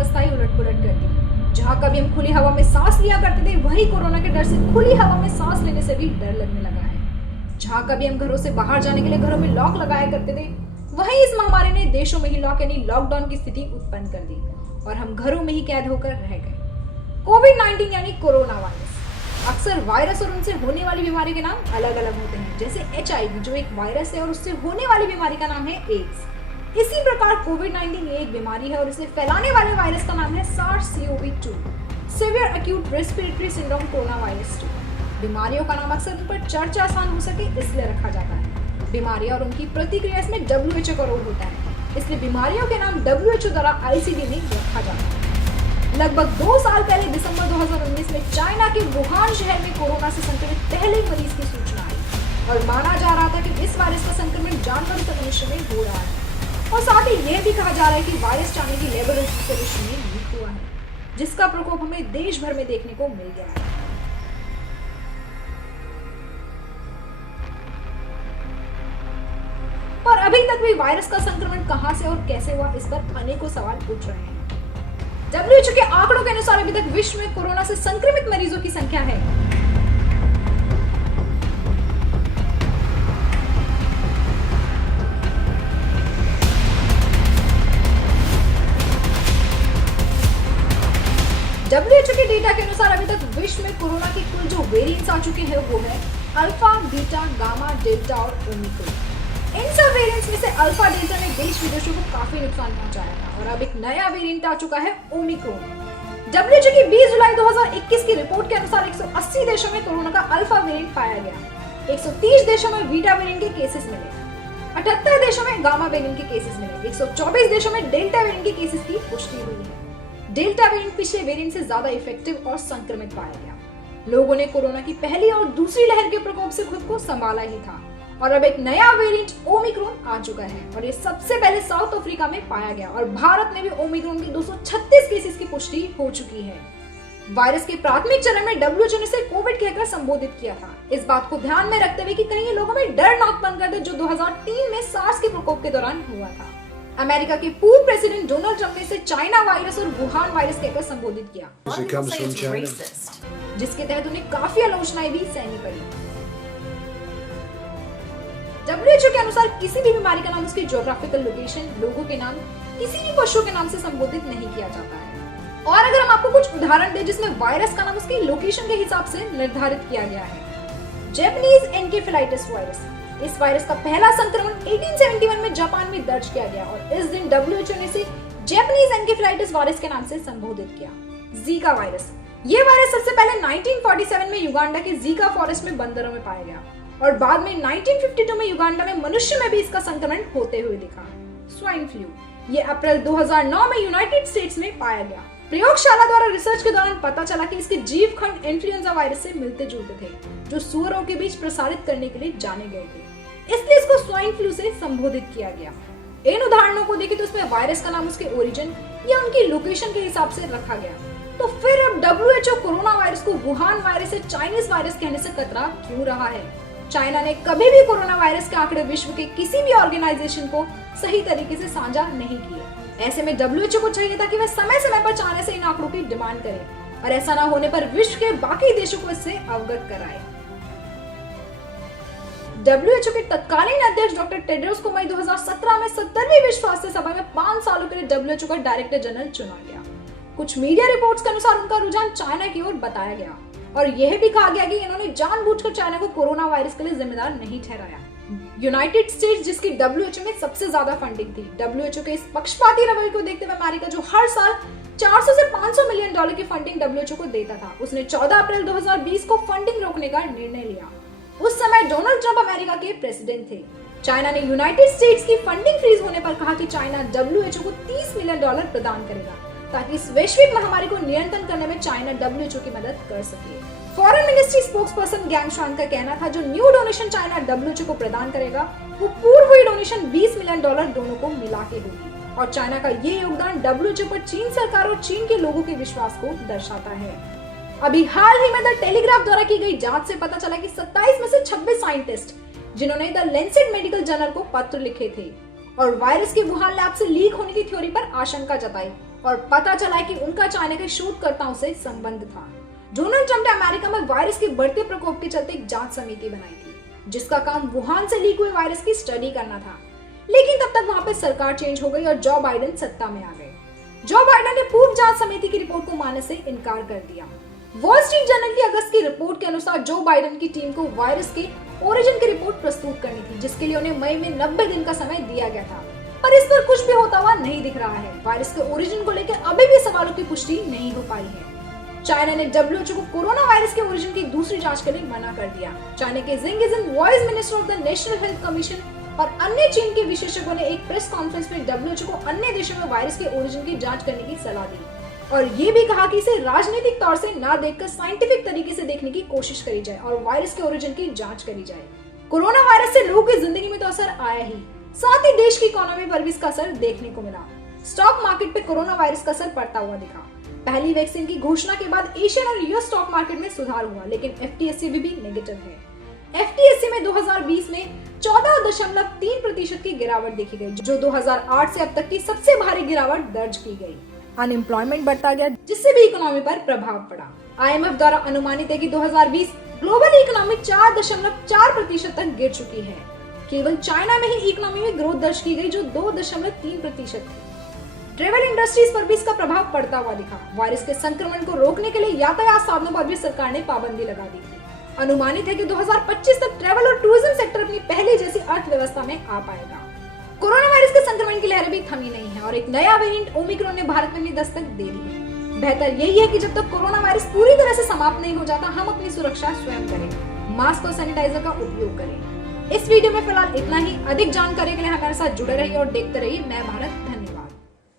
व्यवस्था ही उलट पुलट कर दी। जहां कभी हम खुली हवा में सांस लिया करते थे, वही कोरोना के डर से खुली हवा में सांस लेने से भी डर लगने लगा है। जहां कभी हम घरों से बाहर जाने के लिए घरों में लॉक लगाया करते थे, वहीं इस महामारी ने देशों में ही लॉक यानी लॉकडाउन की स्थिति उत्पन्न कर दी और हम घरों में ही कैद होकर रह गए। कोविड-19 यानी कोरोना वायरस। अक्सर वायरस और उनसे होने वाली बीमारी के नाम अलग अलग होते हैं, जैसे HIV जो एक वायरस है और उससे होने वाली बीमारी का नाम है एड्स। इसी प्रकार कोविड-19 ये एक बीमारी है और इसे फैलाने वाले वायरस का नाम है SARS-CoV-2 severe acute respiratory syndrome corona virus 2। बीमारियों का नाम अक्सर उन पर चर्चा आसान हो सके इसलिए रखा जाता है। बीमारियां और उनकी प्रतिक्रिया इसमें WHO का रोल होता है, इसलिए बीमारियों के नाम WHO द्वारा ICD में रखा जाता है। लगभग 2 साल पहले दिसंबर 2019 में चाइना के वुहान शहर में कोरोना से संक्रमित पहले मरीज की सूचना आई और माना जा रहा था कि इस वायरस का संक्रमण जानवर से मनुष्य में हो रहा है और साथ ही यह भी कहा जा रहा है कि वायरस चाइना की लेबोरेटरी से विश्व में लीक हुआ है, जिसका प्रकोप हमें देश भर में देखने को मिल गया है। और अभी तक भी वायरस का संक्रमण कहां से और कैसे हुआ, इस पर अनेकों सवाल उठ रहे हैं। WHO के आंकड़ों के अनुसार अभी तक विश्व में कोरोना से संक्रमित मरीजों की संख्या है WHO के डेटा के अनुसार अभी तक विश्व में कोरोना के कुल जो वेरिएंट्स आ चुके हैं वो है अल्फा, बीटा, गामा, डेल्टा और ओमिक्रॉन। इन सब वेरिएंट्स में से अल्फा डेल्टा ने देश विदेशों को काफी नुकसान पहुंचाया था और अब एक नया वेरिएंट आ चुका है ओमिक्रॉन। WHO की 20 जुलाई 2021 की रिपोर्ट के अनुसार 180 देशों में कोरोना का अल्फा वेरिएंट पाया गया, 130 देशों में बीटा वेरिएंट के केसेस मिले, 78 देशों में गामा वेरिएंट के केसेस मिले, 124 देशों में डेल्टा वेरिएंट के केसेस की पुष्टि हुई है। डेल्टा वेरिएंट पिछले वेरिएंट से ज्यादा इफेक्टिव और संक्रमित पाया गया। लोगों ने कोरोना की पहली और दूसरी लहर के प्रकोप से खुद को संभाला ही था और अब एक नया वेरिएंट ओमिक्रॉन आ चुका है और ये सबसे पहले साउथ अफ्रीका में पाया गया और भारत में भी ओमिक्रॉन के 236 केसेस की पुष्टि हो चुकी है। वायरस के प्राथमिक चरण में WHO ने इसे कोविड कहकर संबोधित किया था, इस बात को ध्यान में रखते हुए कि कहीं ये लोगों में डर न उत्पन्न कर दे जो 2003 में सार्स के प्रकोप के दौरान हुआ था। अमेरिका के पूर्व प्रेसिडेंट डोनाल्ड ट्रंप ने इसे चाइना वायरस और वुहान वायरस कहकर संबोधित किया, जिसके तहत उन्हें काफी आलोचनाएं भी सहनी पड़ी। WHO के अनुसार किसी भी बीमारी का नाम उसकी ज्योग्राफिकल लोकेशन, लोगों के नाम, किसी भी पशु के नाम से संबोधित नहीं किया जाता है। और अगर हम आपको कुछ उदाहरण दें जिसमें वायरस का नाम उसकी लोकेशन के हिसाब से निर्धारित किया गया है। Japanese encephalitis virus. इस वायरस का पहला संक्रमण 1871 में जापान में दर्ज किया गया और इस दिन WHO ने इसे जैपनीज एनकेफेलाइटिस वायरस के नाम से संबोधित किया। Zika virus. ये वायरस सबसे पहले 1947 में युगांडा के जीका फॉरेस्ट में बंदरों में पाया गया और बाद में 1952 में युगांडा में मनुष्य में भी इसका संक्रमण होते हुए दिखा। Swine flu. ये अप्रैल 2009 में यूनाइटेड स्टेट्स में पाया गया। प्रयोगशाला द्वारा रिसर्च के दौरान पता चला कि इसके जीव खंड इन्फ्लुएंजा वायरस से मिलते जुलते थे, जो सुअरों के बीच प्रसारित करने के लिए जाने गए थे, इसलिए इसको स्वाइन फ्लू से संबोधित किया गया। इन उदाहरणों को देखें तो इसमें वायरस का नाम उसके ओरिजिन या उनकी लोकेशन के हिसाब से रखा गया। तो फिर अब WHO कोरोना वायरस को वुहान वायरस या चाइनीज वायरस कहने से कतरा क्यों रहा है? चाइना ने कभी भी कोरोना वायरस के आंकड़े विश्व के किसी भी ऑर्गेनाइजेशन को सही तरीके से साझा नहीं किए। ऐसे में WHO को चाहिए था कि वह समय समय पर चाइना से इन आंकड़ों की डिमांड करे और ऐसा ना होने पर विश्व के बाकी देशों को इससे अवगत कराए। WHO के तत्कालीन अध्यक्ष डॉक्टर टेड्रोस को मई 2017 में 70वीं विश्व स्वास्थ्य सभा में 5 सालों के लिए WHO का डायरेक्टर जनरल चुना गया। कुछ मीडिया रिपोर्ट्स के अनुसार उनका रुझान चाइना की ओर बताया गया और यह भी कहा गया कि इन्होंने जानबूझकर चाइना को कोरोना वायरस के लिए जिम्मेदार नहीं ठहराया। यूनाइटेड स्टेट्स जिसकी WHO में सबसे ज्यादा फंडिंग थी, WHO के इस पक्षपाती रवैये को देखते हुए अमेरिका जो हर साल 400 से 500 मिलियन डॉलर की फंडिंग WHO को देता था, उसने 14 अप्रैल 2020 को फंडिंग रोकने का निर्णय लिया। उस समय डोनाल्ड ट्रंप अमेरिका के प्रेसिडेंट थे। चाइना ने यूनाइटेड स्टेट्स की फंडिंग फ्रीज होने पर कहा कि चाइना WHO को $30 मिलियन प्रदान करेगा ताकि इस वैश्विक महामारी को नियंत्रण करने में चाइना WHO की मदद कर सके। फॉरेन मिनिस्ट्री स्पोक्सपर्सन गैंग शुआन का कहना था जो न्यू डोनेशन चाइना WHO को प्रदान करेगा वो पूर्व हुई डोनेशन $20 मिलियन दोनों को मिला के होगी और चाइना का ये योगदान WHO पर चीन सरकार और चीन के लोगों के विश्वास को दर्शाता है। अभी हाल ही में द टेलीग्राफ द्वारा की गई जांच से पता चला कि 27 में से 26 साइंटिस्ट जिन्होंने द लेंसेट मेडिकल जर्नल को पत्र लिखे थे और वायरस के वुहान लैब से लीक होने की थ्योरी पर आशंका जताई, और पता चला कि उनका चाइना के शोधकर्ताओं से संबंध था। डोनाल्ड ट्रंप ने अमेरिका में वायरस के बढ़ते प्रकोप के चलते एक जांच समिति बनाई थी, जिसका काम वुहान से लीक हुए वायरस की स्टडी करना था। लेकिन तब तक वहां पे सरकार चेंज हो गई और जो बाइडेन सत्ता में आ गए। जो बाइडेन ने पूर्व जांच समिति की रिपोर्ट को मानने से इनकार कर दिया। वॉल स्ट्रीट जर्नल की अगस्त की रिपोर्ट के अनुसार जो बाइडेन की टीम को वायरस के ओरिजिन की रिपोर्ट प्रस्तुत करनी थी, जिसके लिए उन्हें मई में 90 दिन का समय दिया गया था, पर इस पर कुछ भी होता हुआ नहीं दिख रहा है। वायरस के ओरिजिन को लेकर अभी भी सवालों की पुष्टि नहीं हो पाई है। चाइना ने WHO को कोरोना वायरस के ओरिजिन की दूसरी जांच के लिए मना कर दिया। चाइना के जिंग इजिन vice minister of the national health commission और अन्य चीन के विशेषज्ञों ने एक प्रेस कॉन्फ्रेंस में WHO को अन्य देशों में वायरस के ओरिजिन की जांच करने की सलाह दी और ये भी कहा कि इसे राजनीतिक तौर से ना देखकर साइंटिफिक तरीके से देखने की कोशिश करी जाए और वायरस के ओरिजिन की जांच करी जाए। कोरोना वायरस से लोगों की जिंदगी में तो असर आया ही, साथ ही देश की इकोनॉमी पर भी इसका असर देखने को मिला। स्टॉक मार्केट पे कोरोना वायरस का असर पड़ता हुआ दिखा। पहली वैक्सीन की घोषणा के बाद एशियन और यूएस स्टॉक मार्केट में सुधार हुआ, लेकिन FTSE भी नेगेटिव है। FTSE में 2020 में 14.3% की गिरावट देखी गई, जो 2008 से अब तक की सबसे भारी गिरावट दर्ज की गई। अनएम्प्लॉयमेंट बढ़ता गया, जिससे भी इकोनॉमी पर प्रभाव पड़ा। IMF द्वारा अनुमानित है कि 2020 ग्लोबल इकोनॉमी 4.4% तक गिर चुकी है। केवल चाइना में ही इकोनॉमी में ग्रोथ दर्ज की गई, जो 2.3% थी। ट्रेवल इंडस्ट्रीज पर भी इसका प्रभाव पड़ता हुआ दिखा। वायरस के संक्रमण को रोकने के लिए यातायात साधनों पर भी सरकार ने पाबंदी लगा दी थी। अनुमानित है कि 2025 तक ट्रेवल और टूरिज्म सेक्टर अपनी पहले जैसी अर्थव्यवस्था में आ पाएगा। कोरोना वायरस के संक्रमण की लहर भी थमी नहीं है और एक नया वेरिएंट ओमिक्रॉन ने भारत में भी दस्तक दे दी है। बेहतर यही है कि जब तक कोरोना वायरस पूरी तरह से समाप्त नहीं हो जाता, हम अपनी सुरक्षा स्वयं करें, मास्क और सैनिटाइजर का उपयोग करें। इस वीडियो में फिलहाल इतना ही। अधिक जानकारी के लिए हमारे साथ जुड़े रहिए और देखते रहिए मैं भारत।